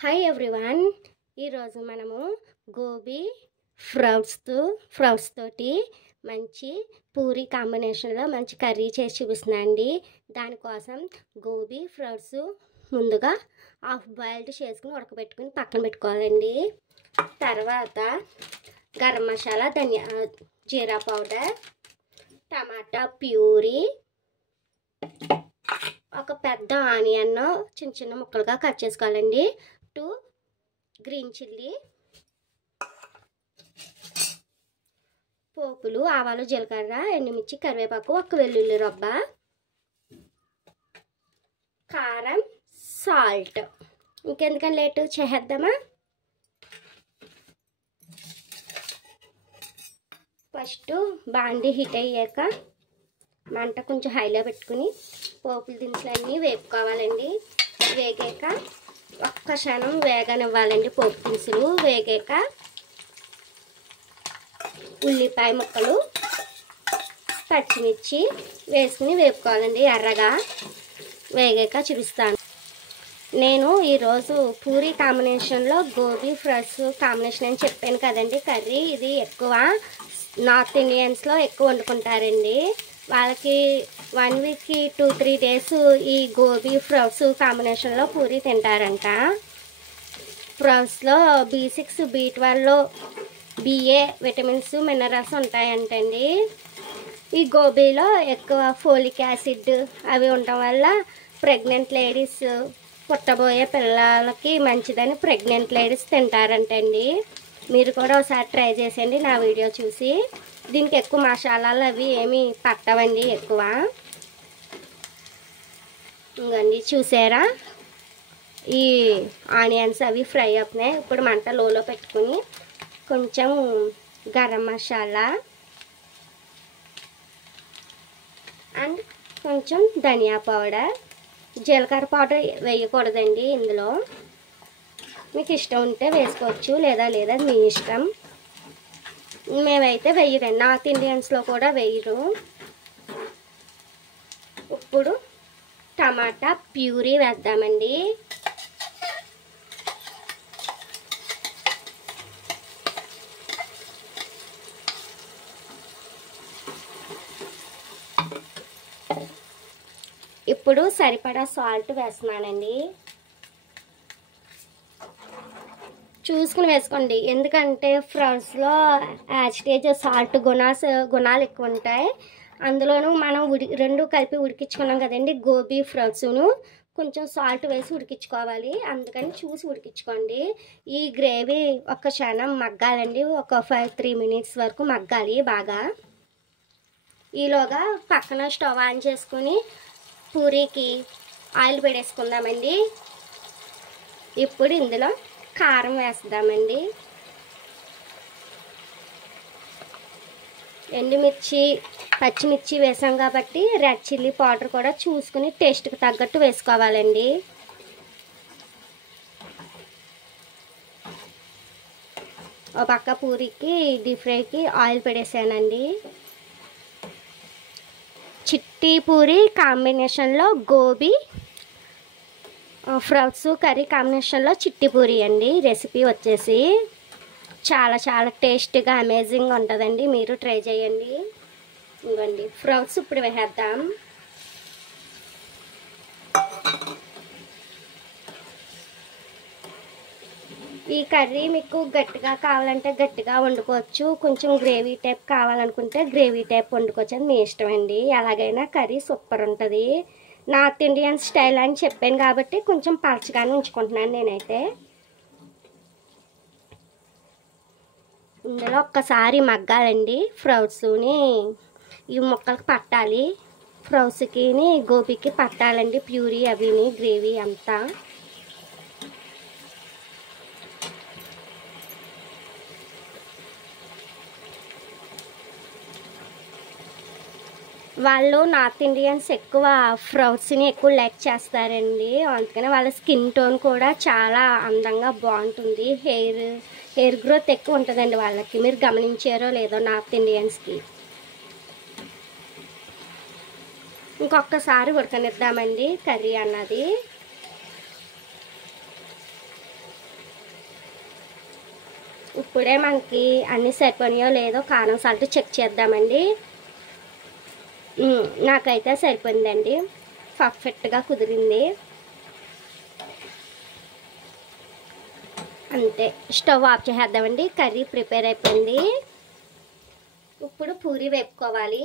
Hi everyone. ఈరోజు మనము గోబీ ఫ్రౌట్స్ తోటి మంచి పూరి కాంబినేషన్లో మంచి కర్రీ చేసి చూపిస్తున్నా అండి. దానికోసం గోబీ ఫ్రౌట్స్ ముందుగా హాఫ్ బాయిల్డ్ చేసుకుని ఉడకబెట్టుకుని పక్కన పెట్టుకోవాలండి. తర్వాత గరం మసాలా, జీరా పౌడర్, టమాటా ప్యూరీ, ఒక పెద్ద ఆనియన్ చిన్న చిన్న ముక్కలుగా కట్ చేసుకోవాలండి. 2 గ్రీన్ చిల్లీ, పోపులు, ఆవాలు, జీలకర్ర, ఎండుమిర్చి, కరివేపాకు, ఒక వెల్లుల్లి రబ్బ, కారం, సాల్ట్. ఇంకెందుకని లేటు చేద్దామా. ఫస్ట్ బాండి హీట్ అయ్యాక మంట కొంచెం హైలో పెట్టుకుని పోపుల దినుసులన్నీ వేపుకోవాలండి. వేగాక ఒక్క క్షణం వేగనివ్వాలండి. పోపు దినుసులు వేగాక ఉల్లిపాయ ముక్కలు, పచ్చిమిర్చి వేసుకుని వేపుకోవాలండి. ఎర్రగా వేగాక చూపిస్తాను. నేను ఈరోజు పూరీ కాంబినేషన్లో గోబీ ఫ్రౌట్స్ కాంబినేషన్ అని చెప్పాను కదండి. కర్రీ ఇది ఎక్కువ నార్త్ ఇండియన్స్లో ఎక్కువ వండుకుంటారండి. వాళ్ళకి 1 వీక్కి 2-3 డేస్ ఈ గోబీ ఫ్రౌట్స్ కాంబినేషన్లో పూరి తింటారంట. ఫ్రౌట్స్లో B6, B12, BA vitamins, minerals ఉంటాయంటండి. ఈ గోబీలో ఎక్కువ ఫోలిక్ యాసిడ్ అవి ఉండటం వల్ల ప్రెగ్నెంట్ లేడీస్, పుట్టబోయే పిల్లలకి మంచిదని ప్రెగ్నెంట్ లేడీస్ తింటారంటండి. మీరు కూడా ఒకసారి ట్రై చేసేయండి నా వీడియో చూసి. దీనికి ఎక్కువ మసాలాలు అవి ఏమి పట్టవండి ఎక్కువ. ఇంకండి చూసారా, ఈ ఆనియన్స్ అవి ఫ్రై అవుతున్నాయి. ఇప్పుడు మంట లోలో పెట్టుకుని కొంచెం గరం మసాలా అండ్ కొంచెం ధనియా పౌడర్, జీలకర్ర పౌడర్ వేయకూడదండి ఇందులో. మీకు ఇష్టం ఉంటే వేసుకోవచ్చు, లేదా మీ ఇష్టం. మేమైతే వేయరండి, నార్త్ ఇండియన్స్లో కూడా వేయరు. ఇప్పుడు టమాటా ప్యూరీ వేద్దామండి. ఇప్పుడు సరిపడా సాల్ట్ వేస్తున్నానండి. చూసుకుని వేసుకోండి, ఎందుకంటే ఫ్రౌట్స్లో యాజిటేజ్ సాల్ట్ గుణాలు ఎక్కువ ఉంటాయి. అందులోనూ మనం రెండు కలిపి ఉడికించుకున్నాం కదండి. గోబీ ఫ్రౌట్స్ను కొంచెం సాల్ట్ వేసి ఉడికించుకోవాలి, అందుకని చూసి ఉడికించుకోండి. ఈ గ్రేవీ ఒక క్షణం మగ్గాలండి, ఒక 3 మినిట్స్ వరకు మగ్గాలి బాగా. ఈలోగా పక్కన స్టవ్ ఆన్ చేసుకుని పూరీకి ఆయిల్ పెట్టేసుకుందామండి. ఇప్పుడు ఇందులో కారం వేస్తామండి. ఎండుమిర్చి, పచ్చిమిర్చి వేసాం కాబట్టి రెడ్ చిల్లీ పౌడర్ కూడా చూసుకుని టేస్ట్కి తగ్గట్టు వేసుకోవాలండి. ఒక పక్క పూరికి డీప్ ఫ్రైకి ఆయిల్ పెట్టేసానండి. చిట్టి పూరి కాంబినేషన్లో గోబీ ఫ్రౌట్స్ కర్రీ కాంబినేషన్లో చిట్టి పూరి అండి. రెసిపీ వచ్చేసి చాలా టేస్ట్గా అమేజింగ్ ఉంటుందండి. మీరు ట్రై చేయండి. ఇవ్వండి ఫ్రౌట్స్ ఇప్పుడు వేసేద్దాం. ఈ కర్రీ మీకు గట్టిగా కావాలంటే గట్టిగా వండుకోవచ్చు, కొంచెం గ్రేవీ టైప్ కావాలనుకుంటే గ్రేవీ టైప్ వండుకోవచ్చు. అది మీ ఇష్టం అండి. ఎలాగైనా కర్రీ సూపర్ ఉంటుంది. నార్త్ ఇండియన్ స్టైల్ అని చెప్పాను కాబట్టి కొంచెం పలచగానే ఉంచుకుంటున్నాను నేనైతే. ఇందులో ఒక్కసారి మగ్గాలండి. ఫ్రౌట్స్ని ఈ ముక్కలకు పట్టాలి, ఫ్రౌట్స్కి గోబీకి పట్టాలండి ప్యూరీ అవిని గ్రేవీ అంతా. వాళ్ళు నార్త్ ఇండియన్స్ ఎక్కువ ఫ్రౌట్స్ని ఎక్కువ లైక్ చేస్తారండి. అందుకని వాళ్ళ స్కిన్ టోన్ కూడా చాలా అందంగా బాగుంటుంది. హెయిర్ గ్రోత్ ఎక్కువ ఉంటుందండి వాళ్ళకి. మీరు గమనించారో లేదో నార్త్ ఇండియన్స్కి. ఇంకొకసారి ఉడకనిద్దామండి కర్రీ అన్నది. ఇప్పుడే మనకి అన్నీ సరిపోయాయో లేదో కారం సాల్ట్ చెక్ చేద్దామండి. నాకైతే సరిపోయిందండి, పర్ఫెక్ట్గా కుదిరింది. అంతే, స్టవ్ ఆఫ్ చేసేద్దామండి. కర్రీ ప్రిపేర్ అయిపోయింది. ఇప్పుడు పూరి వేపుకోవాలి.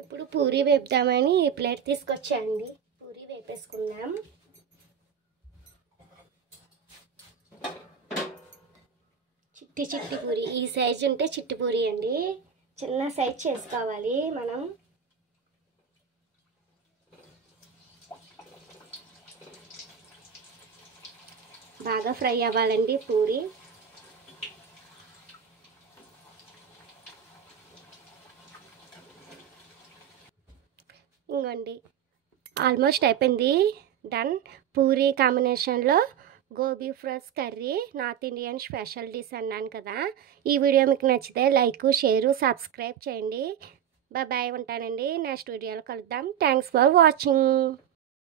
ఇప్పుడు పూరి వేపుదామని ప్లేట్ తీసుకొచ్చానండి. పూరి వేపేసుకుందాం. చిట్టి చిట్టి పూరి, ఈ సైజు ఉంటే చిట్టి పూరి అండి. చిన్న సైజ్ చేసుకోవాలి మనం. బాగా ఫ్రై అవ్వాలండి పూరి. ఇంకోండి, ఆల్మోస్ట్ అయిపోయింది, డన్. పూరి కాంబినేషన్లో gobi fries curry, north Indian special dish అన్నాను కదా. ఈ వీడియో మీకు నచ్చితే లైక్, షేరు, సబ్స్క్రైబ్ చేయండి. బాయ్, ఉంటానండి. నెక్స్ట్ వీడియోలో కలుద్దాం. Thanks for watching.